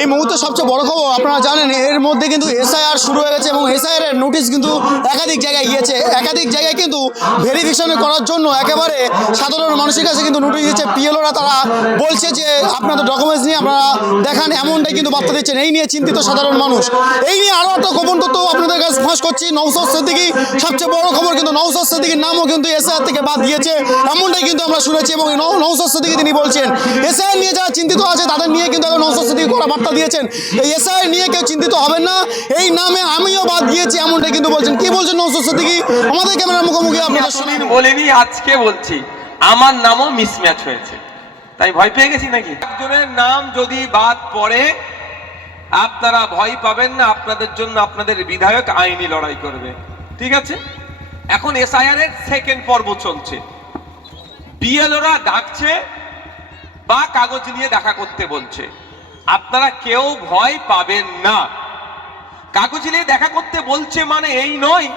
এই মুহূর্তে সবচেয়ে বড় খবর আপনারা জানেন, এর মধ্যে কিন্তু এসআইআর শুরু হয়ে গেছে এবং এসআইআর এর নোটিশ কিন্তু একাধিক জায়গায় গিয়েছে। একাধিক জায়গায় কিন্তু ভেরিফিকেশন করার জন্য একেবারে সাধারণ মানুষের কাছে কিন্তু নোটিশ দিচ্ছে পিএলওরা। তারা বলছে যে আপনাদের ডকুমেন্টস নিয়ে আপনারা দেখান, এমনটাই কিন্তু বার্তা দিচ্ছেন। এই নিয়ে চিন্তিত সাধারণ মানুষ। এই নিয়ে আরও একটা গোপন তথ্য আপনাদের কাছে ফাঁস করছি। নওশাদ সিদ্দিকী, সবচেয়ে বড় খবর কিন্তু নওশাদ সিদ্দিকীর নামও কিন্তু এসআইআর থেকে বাদ দিয়েছে, এমনটাই কিন্তু আমরা শুনেছি। এবং নওশাদ সিদ্দিকী তিনি বলছেন এসআইআর নিয়ে যারা চিন্তিত আছে তাদের নিয়ে কিন্তু নওশাদ সিদ্দিকী কড়া বার্তা দিয়েছেন, এই এসআইআর নিয়ে কেউ চিন্তিত হবেন না, এই নামে আমিও বাদ দিয়েছি, এমনটাই কিন্তু বলছেন। কি বলছেন নওশাদ সিদ্দিকী আমাদের ক্যামেরার মুখোমুখি? আপনারা শুনুন। বলিনি, আজকে বলছি আমার নামও মিসম্যাচ হয়েছে, তাই ভয় পেয়ে গেছি নাকি? একজনের নাম যদি বাদ পড়ে আপনারা ভয় পাবেন না, আপনাদের জন্য আপনাদের বিধায়ক আইনি লড়াই করবে, ঠিক আছে? এখন এসআইআর এর সেকেন্ড পর্ব চলছে, বিএলওরা ডাকছে বা কাগজ নিয়ে দেখা করতে বলছে। আপনারা কেউ ভয় পাবেন না। কাগজ নিয়ে দেখা করতে বলছে মানে এই নয়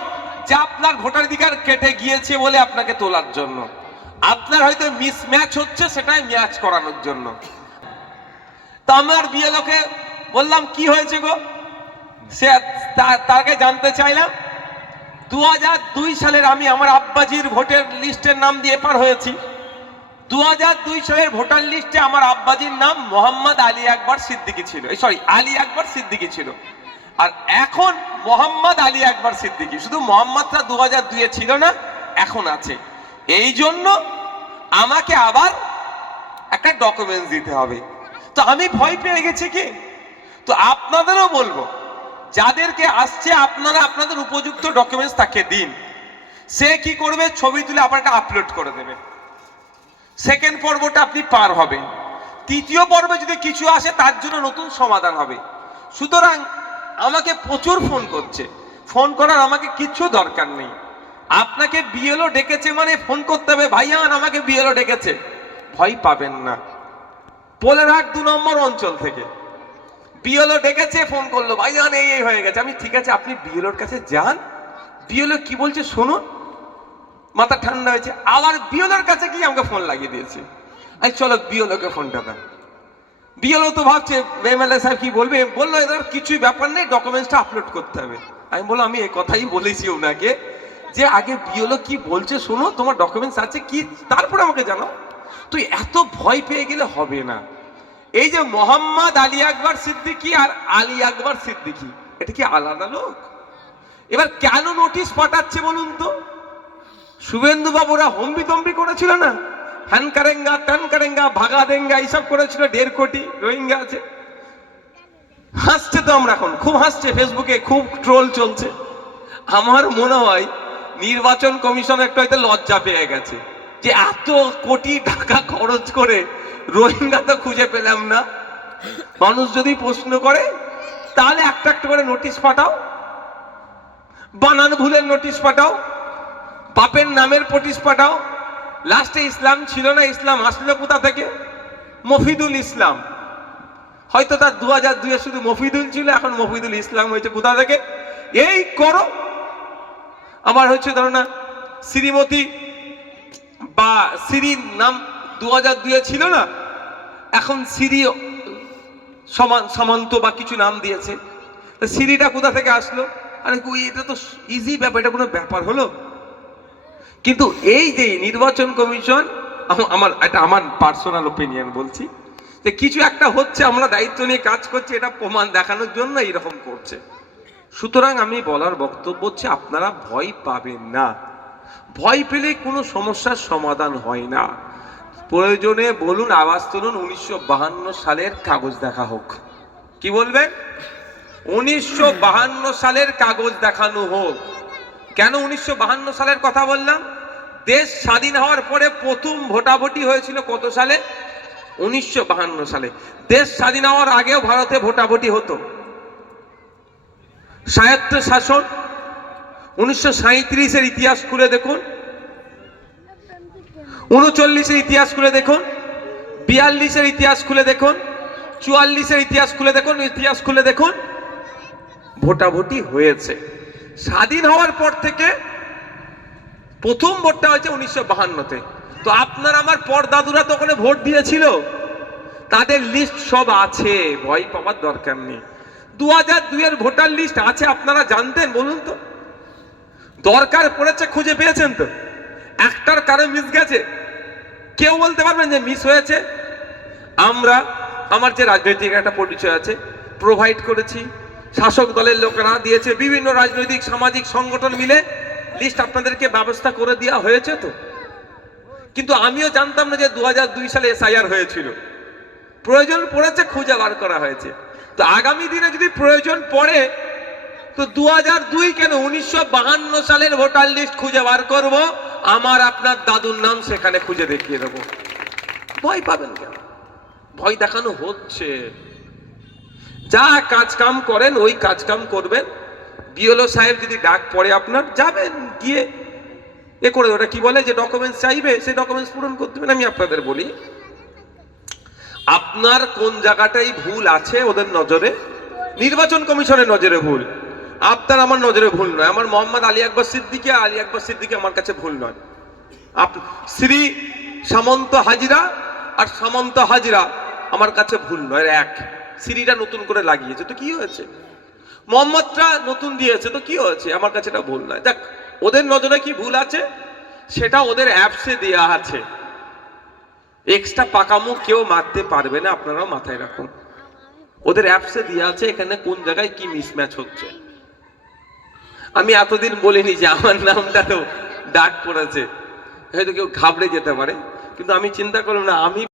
যে আপনার ভোটাধিকার কেটে গিয়েছে বলে আপনাকে তোলার জন্য। আপনার হয়তো মিসম্যাচ হচ্ছে, সেটাই ম্যাচ করানোর জন্য। তো আমার বিএলওকে বললাম কি হয়েছে গো, সে তাকে জানতে চাইলাম। 2002 সালের আমি আমার আব্বাজির ভোটার লিস্টের নাম দিয়ে পার হয়েছি। 2002 সালের ভোটার লিস্টে আমার আব্বাজির নাম মোহাম্মদ আলী আকবর সিদ্দিকী ছিল, আলী আকবর সিদ্দিকী ছিল। আর এখন মোহাম্মদ আলী আকবর সিদ্দিকী, শুধু মোহাম্মদটা 2002 ছিল না, এখন আছে। এই জন্য আমাকে আবার একটা ডকুমেন্টস দিতে হবে। তো আমি ভয় পেয়ে গেছি কি, তো আপনাদেরও বলবো যাদেরকে আসছে আপনারা আপনাদের উপযুক্ত ডকুমেন্টস তাকে দিন। সে কি করবে, ছবি তুলে আপনাকে আপলোড করে দেবে। সেকেন্ড পর্বটা আপনি পার হবেন। তৃতীয় পর্বে যদি কিছু আসে তার জন্য নতুন সমাধান হবে। সুতরাং আমাকে প্রচুর ফোন করছে, ফোন করার আমাকে কিছু দরকার নেই। আপনাকে বিএলও ডেকেছে মানে ফোন করতে হবে, ভাইয়ান আমাকে বিএলও ডেকেছে, ভয় পাবেন না। পোলেরহাট 2 নম্বর অঞ্চল থেকে বিএলও ডেকেছে, ফোন করলো, ভাইয়ান এই হয়ে গেছে। আমি ঠিক আছে, আপনি বিএলওর কাছে যান, বিএলও কি বলছে শুনুন, মাথা ঠান্ডা হয়েছে। আবার বিএলওর কাছে গিয়ে আমাকে ফোন লাগিয়ে দিয়েছে। আই চলো বিএলওকে ফোনটা দেন। বিএলও তো ভাবছে এমএলএ সাহেব কি বলবে, বললো এদের কিছুই ব্যাপার নেই, ডকুমেন্টসটা আপলোড করতে হবে। আমি বললাম আমি এই কথাই বলেছি ওনাকে যে আগে বিএলও কি বলছে শোনো, তোমার ডকুমেন্টস আছে কি, তারপরে আমাকে জানাও। তুই এত ভয় পেয়ে গেলে হবে না। এই যে মোহাম্মদ আলী আকবর সিদ্দিকী আর আলী আকবর সিদ্দিকী, এটা কি আলাদা লোক? এবার কেন নোটিশ পাঠাচ্ছে বলুন তো? শুভেন্দু বাবুরা হম্বি তম্বি করেছিল না, হ্যান কারেঙ্গা টান কারেঙ্গা ভাগা দেঙ্গা এইসব করেছিল, 1.5 কোটি রোহিঙ্গা আছে। হাসছে তো আমরা, এখন খুব হাসছে, ফেসবুকে খুব ট্রোল চলছে। আমার মনে হয় নির্বাচন কমিশন একটা হয়তো লজ্জা পেয়ে গেছে যে এত কোটি টাকা খরচ করে রোহিঙ্গা তো খুঁজে পেলাম না। মানুষ যদি প্রশ্ন করে তাহলে একটা একটা করে নোটিশ পাঠাও, বানান ভুলের নোটিশ পাঠাও, বাপের নামের নোটিশ পাঠাও। লাস্টে ইসলাম ছিল না, ইসলাম আসলো কোথা থেকে? মফিদুল ইসলাম। হয়তো তার 2002 শুধু মফিদুল ছিল, এখন মফিদুল ইসলাম হয়েছে কোথা থেকে? এই করো। আবার হচ্ছে ধরো না শ্রীমতী বা শ্রীর নাম 2002 ছিল না, এখন শ্রী সামন্ত বা কিছু নাম দিয়েছে। শ্রীটা কোথা থেকে আসলো? আরে এটা তো ইজি ব্যাপার, এটা কোনো ব্যাপার হলো? কিন্তু এই যে নির্বাচন কমিশন, আমার পার্সোনাল ওপিনিয়ন বলছি, যে কিছু একটা হচ্ছে, আমরা দায়িত্ব নিয়ে কাজ করছি, এটা প্রমাণ দেখানোর জন্য এরকম করছে। সুতরাং আমি বলার বক্তব্য হচ্ছে আপনারা ভয় পাবেন না। ভয় পেলে কোনো সমস্যার সমাধান হয় না। প্রয়োজনে বলুন, আওয়াজ তুলুন, 1952 সালের কাগজ দেখা হোক। কি বলবেন? 1952 সালের কাগজ দেখানো হোক। কেন 1952 সালের কথা বললাম? দেশ স্বাধীন হওয়ার পরে প্রথম ভোটাভুটি হয়েছিল কত সালে? 1952 সালে। দেশ স্বাধীন হওয়ার আগেও ভারতে ভোটাভুটি হতো। স্বায়ত্ত শাসন 1937-এর ইতিহাস খুলে দেখুন, 39-এর ইতিহাস খুলে দেখুন, 42-এর ইতিহাস খুলে দেখুন, 44-এর ইতিহাস খুলে দেখুন, ইতিহাস খুলে দেখুন, ভোটাভুটি হয়েছে। স্বাধীন হওয়ার পর থেকে প্রথম ভোটটা হয়েছে 1952-তে। তো আপনার আমার পরদাদুরা তো ওখানে ভোট দিয়েছিল, তাদের লিস্ট সব আছে, ভয় পাওয়ার দরকার নেই। 2002 এর ভোটার লিস্ট আছে, আপনারা জানতেন? বলুন তো। দরকার পড়েছে খুঁজে পেয়েছেন তো? একটার কারো মিস গেছে? কেউ বলতে পারবেন যে মিস হয়েছে? আমরা, আমার যে রাজনৈতিক একটা পরিচয় আছে, প্রোভাইড করেছি, শাসক দলের লোকেরা দিয়েছে, বিভিন্ন রাজনৈতিক সামাজিক সংগঠন মিলে লিস্ট আপনাদেরকে ব্যবস্থা করে দেওয়া হয়েছে তো। কিন্তু আমিও জানতাম না যে 2002 সালে এসআইআর হয়েছিল। প্রয়োজন পড়েছে, খুঁজে বার করা হয়েছে। তো আগামী দিনে যদি প্রয়োজন পড়ে তো 2002 কেন, 1952 সালের ভোটার লিস্ট খুঁজে বার করব, আমার আপনার দাদুর নাম সেখানে খুঁজে দেখিয়ে দেবো। ভয় পাবেন কেন? ভয় দেখানো হচ্ছে। যা কাজ কাম করেন ওই কাজ কাম করবেন। বিএলও সাহেব যদি ডাক পড়ে আপনার, যাবেন, গিয়ে এ করে, ওটা কি বলে, যে ডকুমেন্টস চাইবে সেই ডকুমেন্টস পূরণ করতে দেবেন। আমি আপনাদের বলি, আপনার কোন জায়গাটাই ভুল আছে ওদের নজরে, নির্বাচন কমিশনের নজরে ভুল, আপনার আমার নজরে ভুল নয়। আমার মোহাম্মদ আলী আকবর সিদ্দিকী আমার কাছে ভুল নয়। শ্রী সামন্ত হাজিরা আর সামন্ত হাজিরা আমার কাছে ভুল নয়, এক। শ্রীটা নতুন করে লাগিয়েছে তো কি হয়েছে, মোহাম্মদটা নতুন দিয়েছে তো কি হয়েছে, আমার কাছে এটা ভুল নয়। দেখ, ওদের নজরে কি ভুল আছে সেটা ওদের অ্যাপসে দেয়া আছে। এক্সট্রা পাকামো কেউ মারতে পারবে না, আপনারাও মাথায় রাখুন। ওদের অ্যাপসে দেওয়া আছে এখানে কোন জায়গায় কি মিসম্যাচ হচ্ছে। আমি এতদিন বলিনি যে আমার নামটা তো ডাক পড়েছে, হয়তো কেউ ঘাবড়ে যেতে পারে, কিন্তু আমি চিন্তা করলাম না, আমি